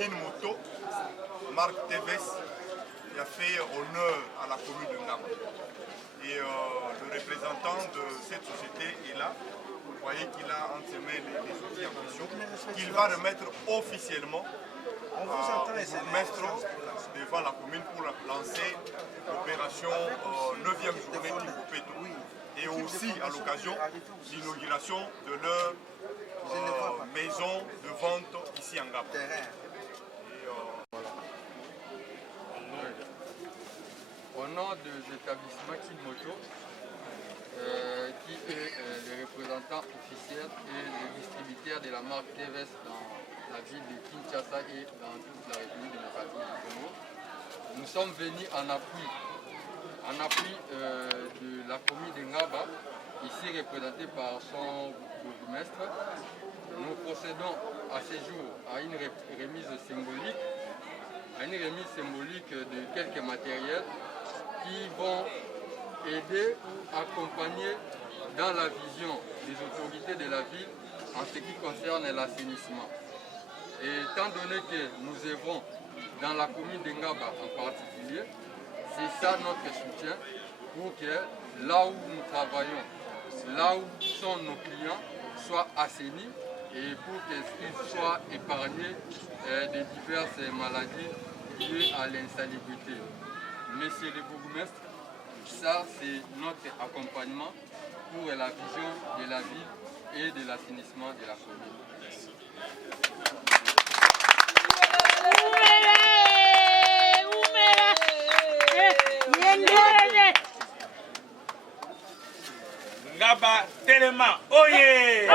Kinmoto, Marc Teves, qui a fait honneur à la commune de Ngaba. Et le représentant de cette société est là. Vous voyez qu'il a entre ses mains les outils en question qu'il va remettre officiellement au bourgmestre devant la commune pour lancer l'opération 9e journée Kimbopeto. Et aussi à l'occasion l'inauguration de leur maison de vente ici en Ngaba. Au nom des établissements Kinmoto, qui est le représentant officiel et le distributeur de la marque TVS dans la ville de Kinshasa et dans toute la République démocratique du Congo, nous sommes venus en appui de la commune de Ngaba, ici représentée par son bourgmestre. Nous procédons à ce jour à une remise symbolique de quelques matériels qui vont aider ou accompagner dans la vision des autorités de la ville en ce qui concerne l'assainissement. Et étant donné que nous œuvrons dans la commune de Ngaba en particulier, c'est ça notre soutien pour que là où nous travaillons, là où sont nos clients, soient assainis et pour qu'ils soient épargnés de diverses maladies liées à l'insalubrité. Monsieur le bourgmestre, ça c'est notre accompagnement pour la vision de la ville et de l'assainissement de la commune. Ngaba Telema, oye!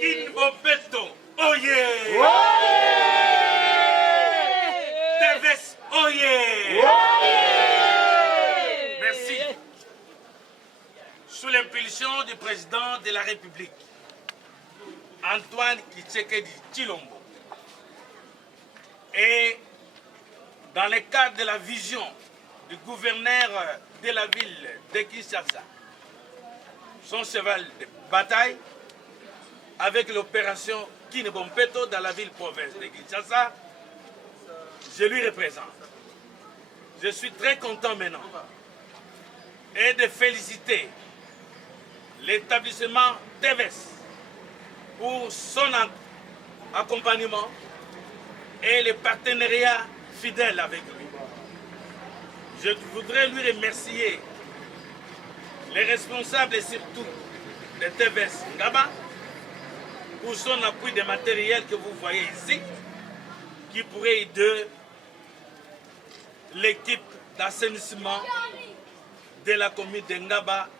Kinbopeto, oye! Teves, oye! Merci. Sous l'impulsion du président de la République, Antoine Tshisekedi Tshilombo, et dans le cadre de la vision du gouverneur de la ville de Kinshasa, son cheval de bataille, avec l'opération Kinbopeto dans la ville-province de Kinshasa, je lui représente. Je suis très content maintenant et de féliciter l'établissement TVS pour son accompagnement et le partenariat fidèle avec lui. Je voudrais lui remercier les responsables et surtout de TVS Ngaba pour son appui de matériel que vous voyez ici, qui pourrait aider l'équipe d'assainissement de la commune de Ngaba,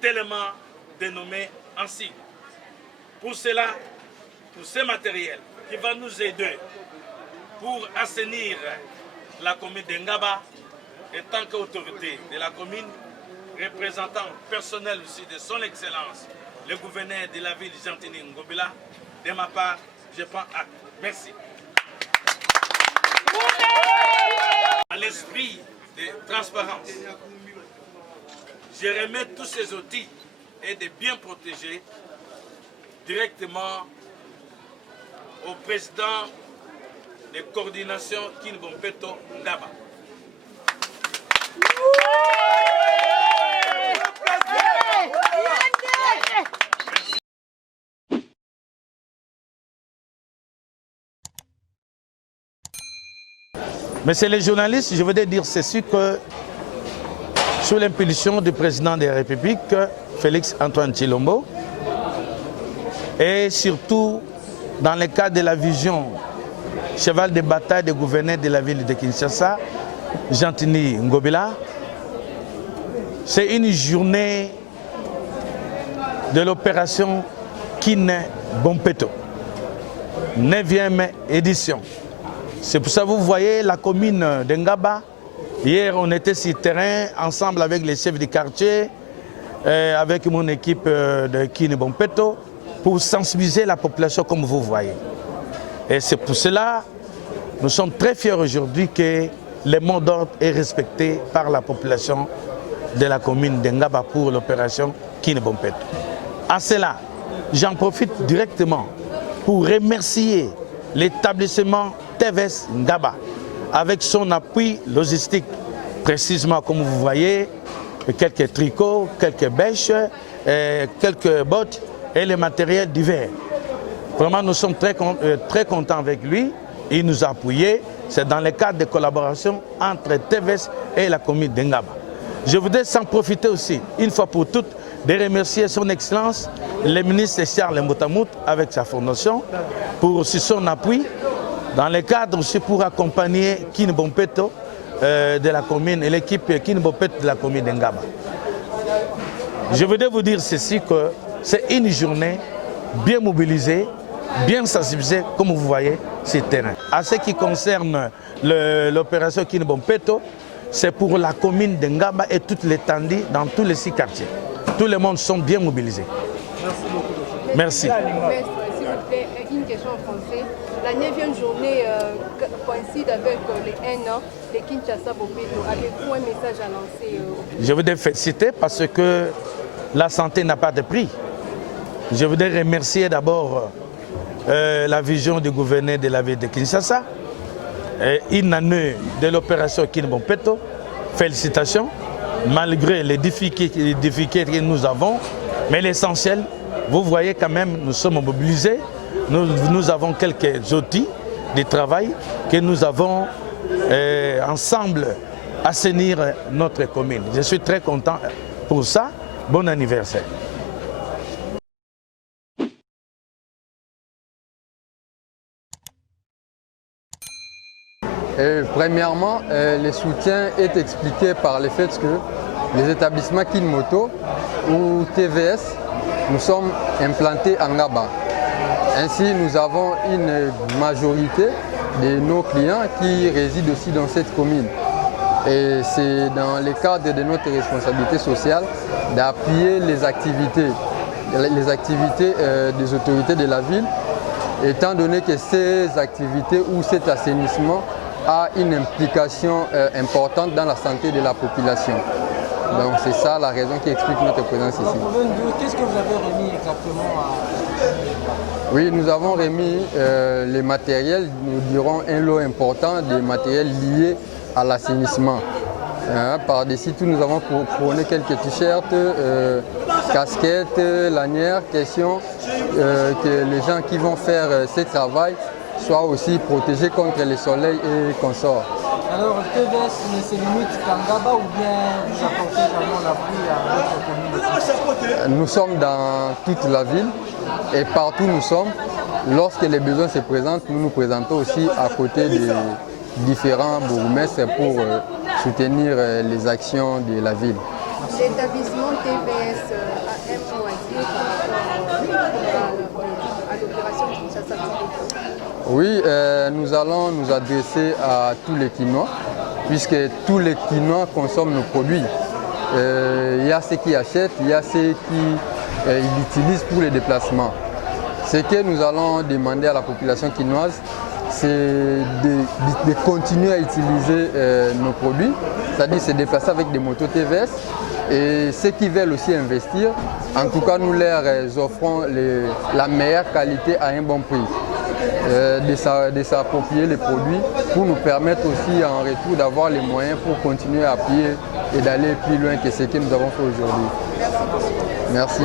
tellement dénommée ainsi. Pour cela, pour ce matériel qui va nous aider pour assainir la commune de Ngaba, et tant qu'autorité de la commune, représentant personnel aussi de son excellence, le gouverneur de la ville Jantini Ngobila, de ma part, je prends acte. Merci. À l'esprit de transparence, je remets tous ces outils et de bien protéger directement au président de coordination Kinbopeto Ngaba. Messieurs les journalistes, je voudrais dire ceci que sous l'impulsion du président de la République, Félix Antoine Tshilombo, et surtout dans le cadre de la vision cheval de bataille du gouverneur de la ville de Kinshasa, Jantini Ngobila, c'est une journée de l'opération Kinbopeto, 9e édition. C'est pour ça que vous voyez la commune de Ngaba. Hier, on était sur le terrain ensemble avec les chefs du quartier, avec mon équipe de Kinbopeto, pour sensibiliser la population comme vous voyez. Et c'est pour cela nous sommes très fiers aujourd'hui que le mot d'ordre est respecté par la population de la commune de Ngaba pour l'opération Kinbopeto. À cela, j'en profite directement pour remercier l'établissement TVS Ngaba avec son appui logistique. Précisément comme vous voyez, quelques tricots, quelques bêches, quelques bottes et les matériels divers. Vraiment, nous sommes très contents avec lui. Il nous a appuyés. C'est dans le cadre de collaboration entre TVS et la commune d'Ngaba. Je voudrais s'en profiter aussi, une fois pour toutes, de remercier son Excellence, le ministre Charles Mboutamut, avec sa fondation, pour aussi son appui, dans le cadre aussi pour accompagner Kine Bompeto de la commune et l'équipe Kine Bompeto de la commune d'Ngaba. Je voudrais vous dire ceci, que c'est une journée bien mobilisée, bien sensibilisée, comme vous voyez, sur le terrain. À ce qui concerne l'opération Kine Bompeto, c'est pour la commune d'Ngaba et toute l'étendue dans tous les 6 quartiers. Tout le monde sont bien mobilisés. Merci beaucoup. Merci. S'il vous plaît, une question en français. La 9e journée coïncide avec les 1 an de Kinshasa Bopeto. Avez-vous un message à lancer Je voudrais féliciter parce que la santé n'a pas de prix. Je voudrais remercier d'abord la vision du gouverneur de la ville de Kinshasa. Une année de l'opération Kine Bompeto. Félicitations. Malgré les difficultés que nous avons, mais l'essentiel, vous voyez quand même, nous sommes mobilisés. Nous avons quelques outils de travail que nous avons ensemble assainir notre commune. Je suis très content pour ça. Bon anniversaire. Premièrement, le soutien est expliqué par le fait que les établissements Kinmoto ou TVS, nous sommes implantés en Ngaba. Ainsi, nous avons une majorité de nos clients qui résident aussi dans cette commune. Et c'est dans le cadre de notre responsabilité sociale d'appuyer les activités des autorités de la ville, étant donné que ces activités ou cet assainissement a une implication importante dans la santé de la population. Donc c'est ça la raison qui explique notre présence ici. Qu'est-ce que vous avez remis exactement à... Oui, nous avons remis les matériels, nous dirons un lot important des matériels liés à l'assainissement. Par-dessus tout, nous avons fourni quelques t-shirts, casquettes, lanières, question que les gens qui vont faire ce travail soient aussi protégés contre le soleil et consorts. Alors, TVS ne se limite qu'à Ngaba ou bien vous apportez également l'appui à d'autres communautés? Nous sommes dans toute la ville et partout nous sommes. Lorsque les besoins se présentent, nous nous présentons aussi à côté des différents bourgmestres pour soutenir les actions de la ville. L'établissement TVS a un mot à dire à l'opération Kinshasa Bopeto? Oui, nous allons nous adresser à tous les Kinois, puisque tous les Kinois consomment nos produits. Il y a ceux qui achètent, il y a ceux qui l'utilisent pour les déplacements. Ce que nous allons demander à la population kinoise, c'est de continuer à utiliser nos produits, c'est-à-dire se déplacer avec des motos TVS. Et ceux qui veulent aussi investir, en tout cas nous leur offrons la meilleure qualité à un bon prix. De s'approprier les produits pour nous permettre aussi en retour d'avoir les moyens pour continuer à appuyer et d'aller plus loin que ce que nous avons fait aujourd'hui. Merci.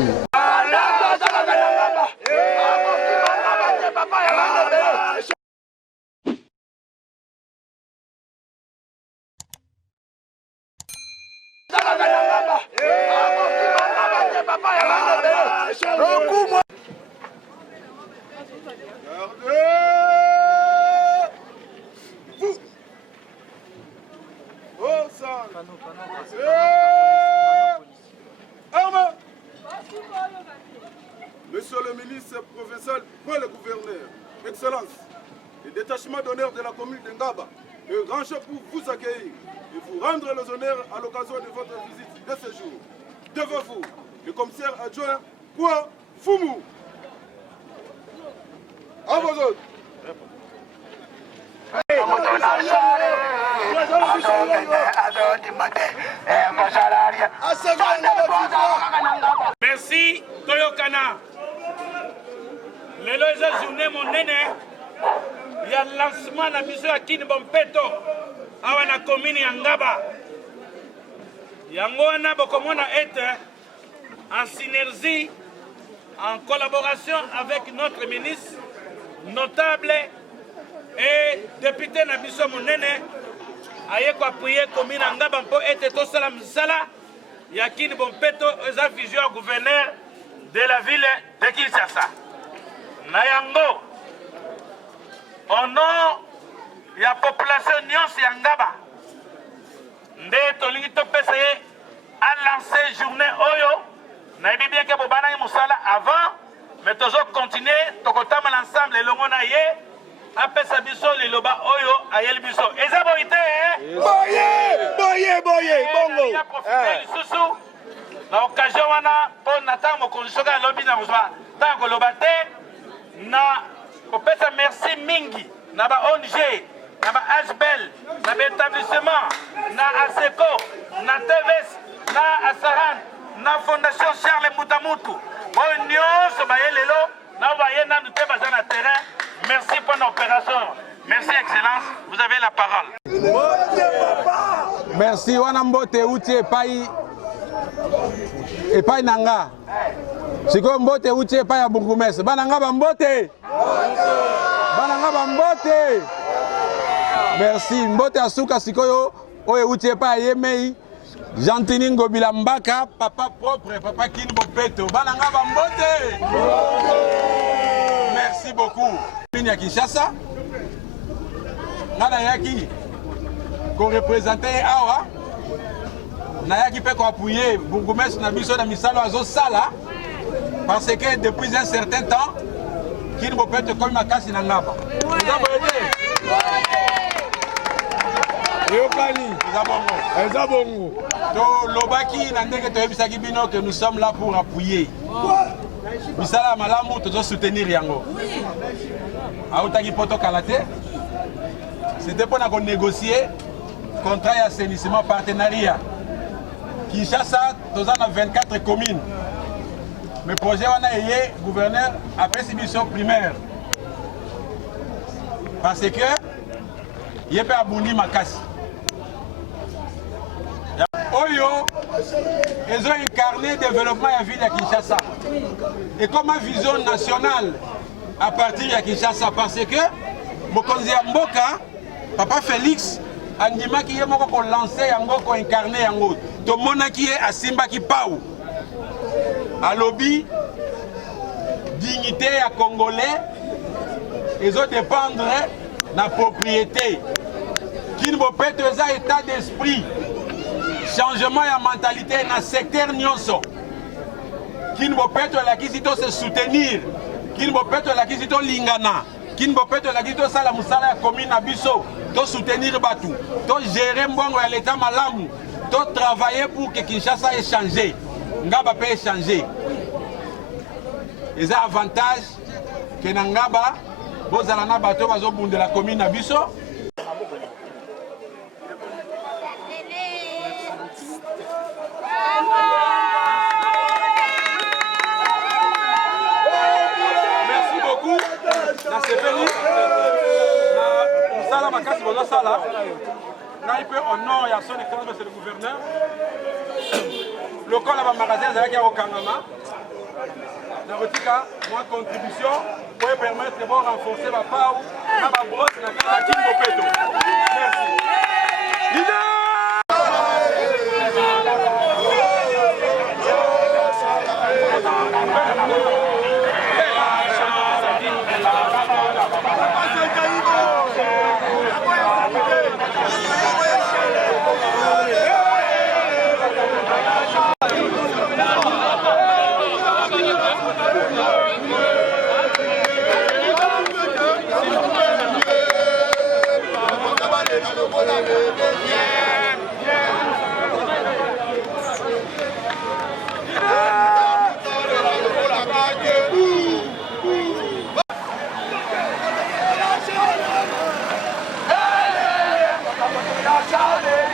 Monsieur le ministre provincial, moi le gouverneur, Excellence, le détachement d'honneur de la commune de Ngaba est rangé pour vous accueillir et vous rendre les honneurs à l'occasion de votre visite de ce jour. Devant vous, le commissaire adjoint Kwa Fumu. À vos autres. Merci Toyokana. lelo eza journée monene ya lancement na biso ya kini bompeto awa na commune ya Ngaba. Yango wana bokomona ete en synergie, en collaboration avec notre ministre notable et député na biso monene aye ko appuyer commune ya Ngaba mpo ete tosala misala ya kini bompeto eza vision ya gouverneur de la ville de Kinshasa. Na yango au nom ya population nyonso ya Ngaba nde tolingi topesa ye a lancé journée oyo nayebi bien ke bobanaki mosala avant mais tozo continuer tokotambola ensemble elongo na ye apesa biso liloba oyo ayeli biso eza boyi te boye bongo ya profite lisusu na occasion wana mpo na ntango mokonzi soki alobi na kozwa ntango koloba te na kopesa merci mingi na ba ONG na ba HBL na ba établissement na ASECO na TVS na Asaran na Fondation Charles Mutamutu oyo nyonso baye lelo na baye nanu te baza na terrain. Merci pour l'opération. Merci Excellence, vous avez la parole. Merci wana mbote uti epai nanga sikoyo mbote uti epai ya bourgmestre bananga bambote merci mbote asuka sikoyo oyo uti epai ya Yemei Gentini Ngobila Mbaka papa propre papa Kini Bopeto bananga bambote merci beaucoup mini ya Kinshasa ngana yaki ko représenter awa nayaki pe ko appuyer bourgmestre na biso na misalo azo sala parce que depuis un certain temps Kini Bopeto comme makasi na Ngaba eza bongo to lobaki na ndenge toyebisaki bino que nous sommes là pour appuyer misala malamu tozo soutenir yango autaki poto kala te c'était pour na négocier contrat d'assainissement partenariat Kinshasa toza na 24 communes mais projet wana eye gouverneur apesi biso primaire parce que yepe abundi makasi oyo ezo incarner développement ya ville ya Kinshasa et comme une vision nationale à partir de Kinshasa parce que mokonzi ya mboka papa Félix andimaki ye moko ko lancer yango ko incarner yango to monaki ye asimbaki pau alobi dignité ya congolais ezo dépendre na propriété Kini Bopeto eza état d'esprit changement ya mentalité na secteur nyonso Kini Bopeto lakisi to se soutenir Kini Bopeto lakisi to lingana Kini Bopeto lakisi to sala musala ya commune na biso to soutenir batu to gérer mbongo ya l'état malamu to travailler pour que Kinshasa ait changé Ngaba peut changer eza avantage que na Ngaba bozala na bato bazobundela commune na biso. Merci beaucoup. Na sepeli na sala makasi bozo sala na ipe au nom ya son excellence monsieur le gouverneur lokola ba magasin ezalaki ya kokangama na kotika mwa contribution pour permettre de renforcer la pau na ba brosse na Kini Bopeto. Merci. Charlie,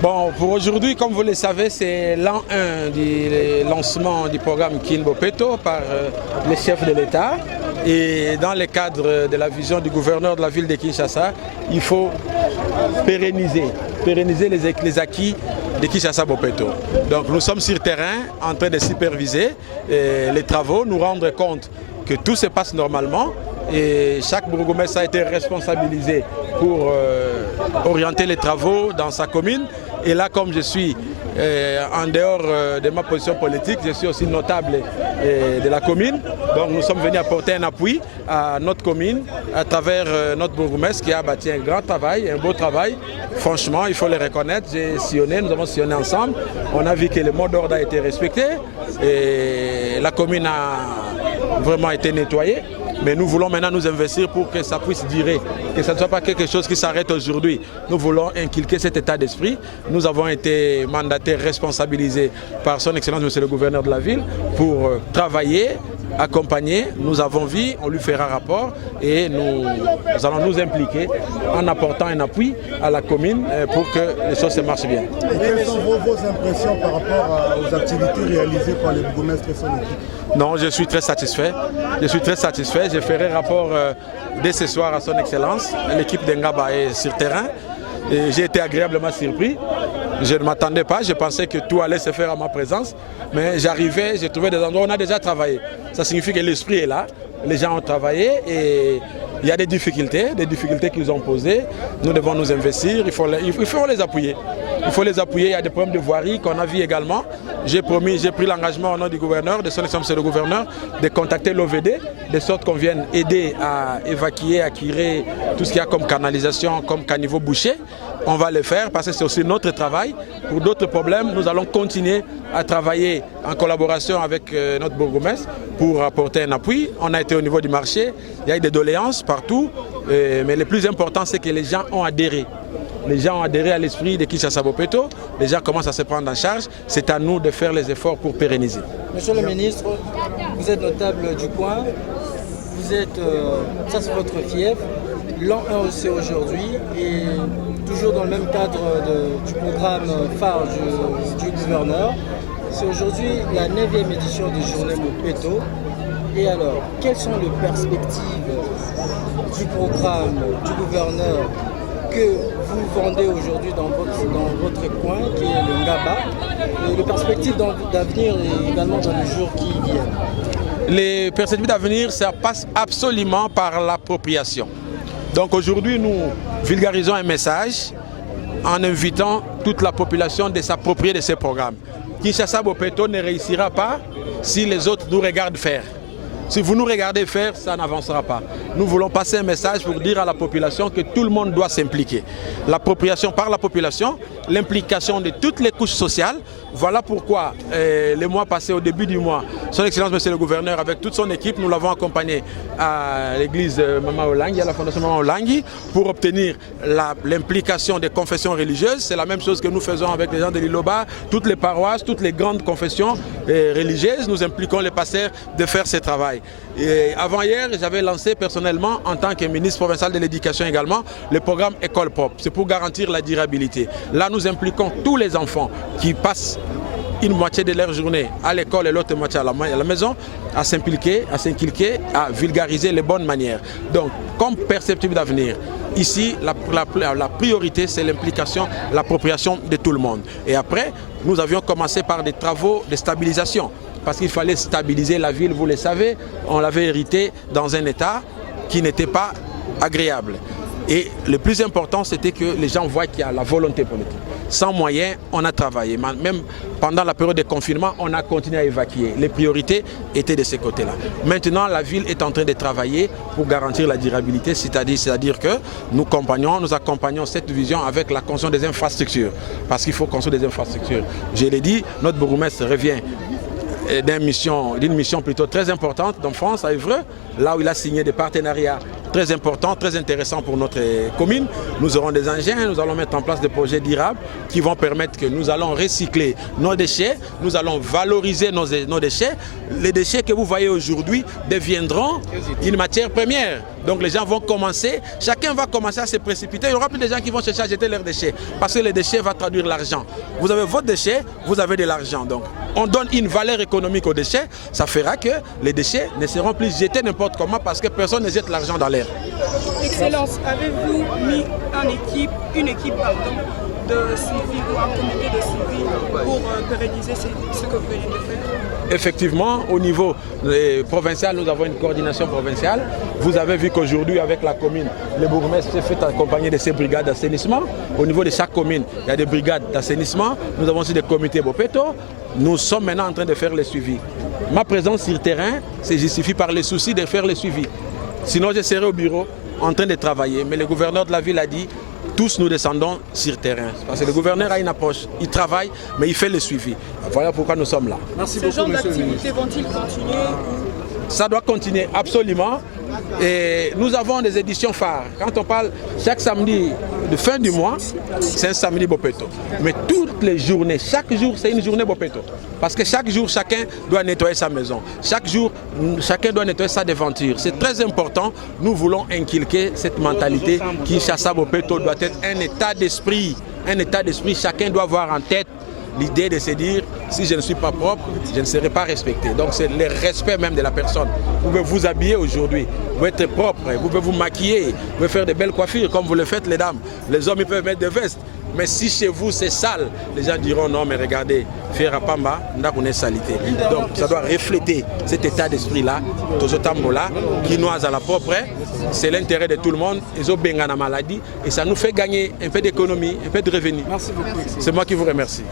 Bon, pour aujourd'hui, comme vous le savez, c'est l'an 1 du lancement du programme Kin Bopeto par le chef de l'État. Et dans le cadre de la vision du gouverneur de la ville de Kinshasa, il faut pérenniser les acquis de Kinshasa Bopeto. Donc nous sommes sur terrain en train de superviser les travaux, nous rendre compte que tout se passe normalement et chaque bourgmestre a été responsabilisé pour orienter les travaux dans sa commune. Et là, comme je suis en dehors de ma position politique, je suis aussi notable de la commune. Donc nous sommes venus apporter un appui à notre commune à travers notre bourgmestre qui a bâti un grand travail, un beau travail. Franchement, il faut le reconnaître. J'ai sillonné, nous avons sillonné ensemble. On a vu que le mot d'ordre a été respecté et la commune a vraiment été nettoyée. Mais nous voulons maintenant nous investir pour que ça puisse durer, que ça ne soit pas quelque chose qui s'arrête aujourd'hui. Nous voulons inculquer cet état d'esprit. Nous avons été mandatés, responsabilisés par son Excellence, Monsieur le Gouverneur de la ville, pour travailler, accompagner. Nous avons vu, on lui fera rapport et nous allons nous impliquer en apportant un appui à la commune pour que les choses se marchent bien. Et quelles sont vos impressions par rapport aux activités réalisées par le bourgmestre et son équipe? Non, je suis très satisfait. Je suis très satisfait. Je ferai rapport dès ce soir à son Excellence. L'équipe d'Engaba est sur terrain. J'ai été agréablement surpris. Je ne m'attendais pas, je pensais que tout allait se faire à ma présence. Mais j'arrivais, j'ai trouvé des endroits où on a déjà travaillé. Ça signifie que l'esprit est là, les gens ont travaillé et il y a des difficultés qu'ils ont posées. Nous devons nous investir, il faut les appuyer. Il faut les appuyer, il y a des problèmes de voirie qu'on a vu également. J'ai pris l'engagement au nom du gouverneur, de son Excellence le gouverneur, de contacter l'OVD, de sorte qu'on vienne aider à évacuer, à curer tout ce qu'il y a comme canalisation, comme caniveau bouché. On va le faire parce que c'est aussi notre travail. Pour d'autres problèmes, nous allons continuer à travailler en collaboration avec notre bourgmestre pour apporter un appui. On a été au niveau du marché, il y a eu des doléances partout, mais le plus important c'est que les gens ont adhéré. Les gens ont adhéré à l'esprit de Kinshasa Bopeto, les gens commencent à se prendre en charge, c'est à nous de faire les efforts pour pérenniser. Monsieur le ministre, vous êtes notable du coin, vous êtes, ça c'est votre fief, l'an 1 aussi aujourd'hui, et toujours dans le même cadre du programme phare du gouverneur. C'est aujourd'hui la 9e édition des Journées Bopeto. Et alors, quelles sont les perspectives du programme du gouverneur que vous vendez aujourd'hui dans votre coin, qui est le Ngaba, et les perspectives d'avenir également dans les jours qui viennent? Les perspectives d'avenir, ça passe absolument par l'appropriation. Donc aujourd'hui, nous vulgarisons un message en invitant toute la population de s'approprier de ces programmes. Kinshasa Bopeto ne réussira pas si les autres nous regardent faire. Si vous nous regardez faire, ça n'avancera pas. Nous voulons passer un message pour dire à la population que tout le monde doit s'impliquer. L'appropriation par la population, l'implication de toutes les couches sociales. Voilà pourquoi les mois passés, au début du mois, Son Excellence Monsieur le Gouverneur, avec toute son équipe, nous l'avons accompagné à l'église Mama Olangi, à la fondation Mama Olangi, pour obtenir l'implication des confessions religieuses. C'est la même chose que nous faisons avec les gens de l'Iloba, toutes les paroisses, toutes les grandes confessions religieuses. Nous impliquons les pasteurs de faire ce travail. Et avant-hier, j'avais lancé personnellement, en tant que ministre provincial de l'éducation également, le programme École Propre. C'est pour garantir la durabilité. Là, nous impliquons tous les enfants qui passent une moitié de leur journée à l'école et l'autre moitié à la maison, à s'impliquer, à vulgariser les bonnes manières. Donc, comme perspective d'avenir, ici, la priorité, c'est l'implication, l'appropriation de tout le monde. Et après, nous avions commencé par des travaux de stabilisation, parce qu'il fallait stabiliser la ville, vous le savez, on l'avait hérité dans un état qui n'était pas agréable. Et le plus important, c'était que les gens voient qu'il y a la volonté politique. Sans moyens, on a travaillé. Même pendant la période de confinement, on a continué à évacuer. Les priorités étaient de ce côté-là. Maintenant, la ville est en train de travailler pour garantir la durabilité, c'est-à-dire que nous accompagnons cette vision avec la construction des infrastructures. Parce qu'il faut construire des infrastructures. Je l'ai dit, notre bourgmestre revient d'une mission plutôt très importante dans France, à Évreux, là où il a signé des partenariats très importants, très intéressants pour notre commune. Nous aurons des engins, nous allons mettre en place des projets durables qui vont permettre que nous allons recycler nos déchets, nous allons valoriser nos déchets. Les déchets que vous voyez aujourd'hui deviendront une matière première. Donc les gens vont commencer, chacun va commencer à se précipiter. Il n'y aura plus de gens qui vont chercher à jeter leurs déchets parce que les déchets vont traduire l'argent. Vous avez votre déchet, vous avez de l'argent. Donc on donne une valeur économique aux déchets, ça fera que les déchets ne seront plus jetés n'importe comment parce que personne ne jette l'argent dans l'air. Excellence, avez-vous mis une équipe de suivi ou un comité de suivi pour pérenniser ce que vous venez de faire? Effectivement, au niveau provincial, nous avons une coordination provinciale. Vous avez vu qu'aujourd'hui, avec la commune, le bourgmestre s'est fait accompagner de ces brigades d'assainissement. Au niveau de chaque commune, il y a des brigades d'assainissement. Nous avons aussi des comités Bopeto. Nous sommes maintenant en train de faire le suivi. Ma présence sur le terrain se justifie par le souci de faire le suivi. Sinon, je serai au bureau en train de travailler. Mais le gouverneur de la ville a dit, tous nous descendons sur le terrain. Parce que le gouverneur a une approche, il travaille, mais il fait le suivi. Voilà pourquoi nous sommes là. Merci beaucoup, monsieur le ministre. Ces genres d'activités vont-ils continuer? Ça doit continuer, absolument. Et nous avons des éditions phares. Quand on parle chaque samedi de fin du mois, c'est un samedi Bopeto. Mais toutes les journées, chaque jour, c'est une journée Bopeto. Parce que chaque jour, chacun doit nettoyer sa maison. Chaque jour, chacun doit nettoyer sa devanture. C'est très important. Nous voulons inculquer cette mentalité qui, Kinshasa Bopeto, doit être un état d'esprit. Un état d'esprit, chacun doit avoir en tête l'idée de se dire, si je ne suis pas propre, je ne serai pas respecté. Donc c'est le respect même de la personne. Vous pouvez vous habiller aujourd'hui, vous pouvez être propre, vous pouvez vous maquiller, vous pouvez faire de belles coiffures comme vous le faites les dames. Les hommes ils peuvent mettre des vestes. Mais si chez vous c'est sale, les gens diront non mais regardez, faire à Pamba, on est salité. Donc ça doit refléter cet état d'esprit-là, Tozotambola, qui noise à la propre. C'est l'intérêt de tout le monde, ils ont bien la maladie et ça nous fait gagner un peu d'économie, un peu de revenus. Merci beaucoup. C'est moi qui vous remercie.